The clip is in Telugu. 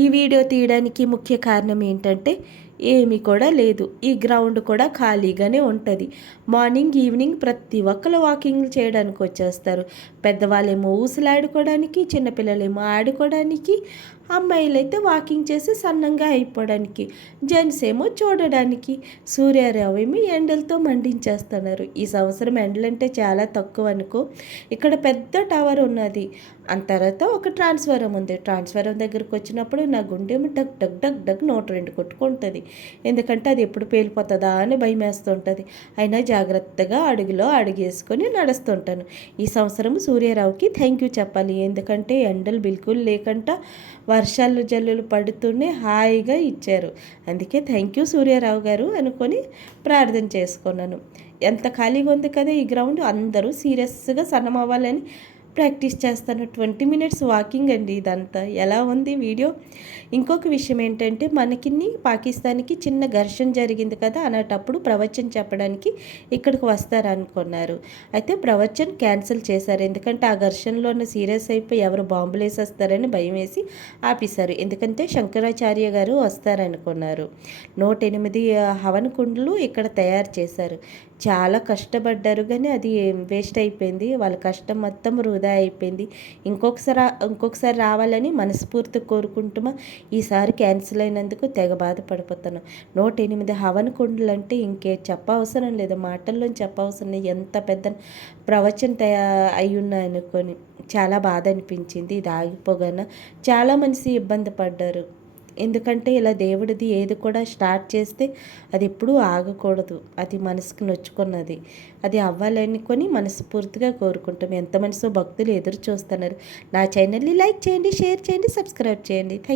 ఈ వీడియో తీయడానికి ముఖ్య కారణం ఏంటంటే ఏమీ కూడా లేదు. ఈ గ్రౌండ్ కూడా ఖాళీగానే ఉంటుంది. మార్నింగ్ ఈవినింగ్ ప్రతి ఒక్కరు వాకింగ్ చేయడానికి వచ్చేస్తారు. పెద్దవాళ్ళేమో ఊసులాడుకోవడానికి, చిన్నపిల్లలేమో ఆడుకోవడానికి, అమ్మాయిలైతే వాకింగ్ చేసి సన్నంగా అయిపోవడానికి, జెంట్స్ ఏమో చూడడానికి. సూర్యారావు ఏమో ఎండలతో మండించేస్తున్నారు. ఈ సంవత్సరం ఎండలంటే చాలా తక్కువ అనుకో. ఇక్కడ పెద్ద టవర్ ఉన్నది. ఆ తర్వాత ఒక ట్రాన్స్ఫారం ఉంది. ట్రాన్స్ఫారం దగ్గరికి వచ్చినప్పుడు నా గుండె డగ్ డగ్ డగ్ డగ్ 102 కొట్టుకుంటుంది. ఎందుకంటే అది ఎప్పుడు పేలిపోతుందా అని భయం వేస్తుంటుంది. అయినా జాగ్రత్తగా అడుగులో అడుగేసుకొని నడుస్తుంటాను. ఈ సంవత్సరం సూర్యారావుకి థ్యాంక్ యూ చెప్పాలి. ఎందుకంటే ఎండలు బిల్కుల్ లేకుండా వర్షాలు జల్లులు పడుతూనే హాయిగా ఇచ్చారు. అందుకే థ్యాంక్ యూ సూర్యారావు గారు అనుకొని ప్రార్థన చేసుకున్నాను. ఎంత ఖాళీగా ఉంది కదా ఈ గ్రౌండ్. అందరూ సీరియస్గా సన్నం అవ్వాలని ప్రాక్టీస్ చేస్తాను. 20 మినిట్స్ వాకింగ్ అండి ఇదంతా. ఎలా ఉంది వీడియో? ఇంకొక విషయం ఏంటంటే మనకి పాకిస్తాన్కి చిన్న ఘర్షణ జరిగింది కదా, అనేటప్పుడు ప్రవచన్ చెప్పడానికి ఇక్కడికి వస్తారనుకున్నారు. అయితే ప్రవచన్ క్యాన్సిల్ చేశారు. ఎందుకంటే ఆ ఘర్షణలో సీరియస్ అయిపోయి ఎవరు బాంబులు వేసేస్తారని భయం వేసి ఆపేశారు. ఎందుకంటే శంకరాచార్య గారు వస్తారనుకున్నారు. 108 హవన కుండలు ఇక్కడ తయారు చేశారు. చాలా కష్టపడ్డారు కానీ అది వేస్ట్ అయిపోయింది. వాళ్ళ కష్టం మొత్తం వృధా అయిపోయింది. ఇంకొకసారి రావాలని మనస్ఫూర్తి కోరుకుంటుమా. ఈసారి క్యాన్సిల్ అయినందుకు తెగ బాధపడిపోతాను. 108 హవన కుండలు అంటే ఇంకే చెప్పవసరం లేదు, మాటల్లో చెప్పవసరం లేదు. ఎంత పెద్ద ప్రవచన అయ్యున్నా అనుకొని చాలా బాధ అనిపించింది. ఇది ఆగిపోగానే చాలా మనిషి ఇబ్బంది పడ్డారు. ఎందుకంటే ఇలా దేవుడిది ఏది కూడా స్టార్ట్ చేస్తే అది ఎప్పుడూ ఆగకూడదు. అది మనసుకు నొచ్చుకున్నది. అది అవ్వాలనుకొని మనస్ఫూర్తిగా కోరుకుంటాం. ఎంత మనసో భక్తులు ఎదురు చూస్తున్నారు. నా ఛానల్ని లైక్ చేయండి, షేర్ చేయండి, సబ్స్క్రైబ్ చేయండి. థ్యాంక్